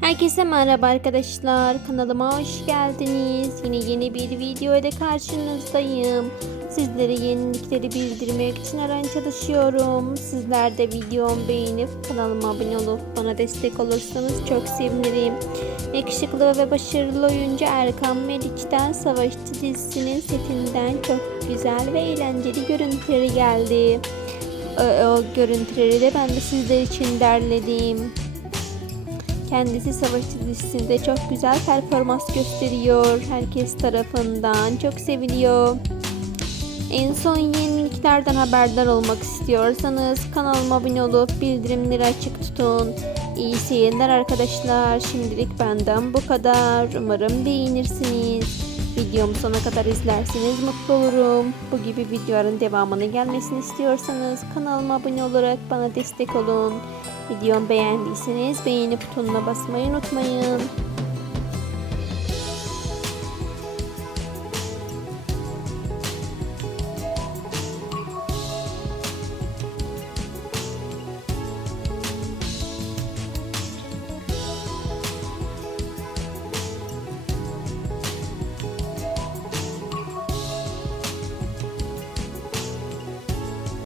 Herkese merhaba arkadaşlar. Kanalıma hoş geldiniz. Yine yeni bir video ile karşınızdayım. Sizlere yenilikleri bildirmek için her an çalışıyorum. Sizler de videomu beğenip kanalıma abone olup bana destek olursanız çok sevinirim. Yakışıklı ve başarılı oyuncu Erkan Meriç'ten Savaşçı dizisinin setinden çok güzel ve eğlenceli görüntüleri geldi. O, o görüntüleri de ben de sizler için derledim. Kendisi Savaşçı dizisinde çok güzel performans gösteriyor. Herkes tarafından çok seviliyor. En son yeniliklerden haberdar olmak istiyorsanız kanalıma abone olup bildirimleri açık tutun. İyi seyirler arkadaşlar. Şimdilik benden bu kadar. Umarım beğenirsiniz. Videomu sona kadar izlerseniz mutlu olurum. Bu gibi videoların devamını gelmesini istiyorsanız kanalıma abone olarak bana destek olun. Videomu beğendiyseniz beğeni butonuna basmayı unutmayın.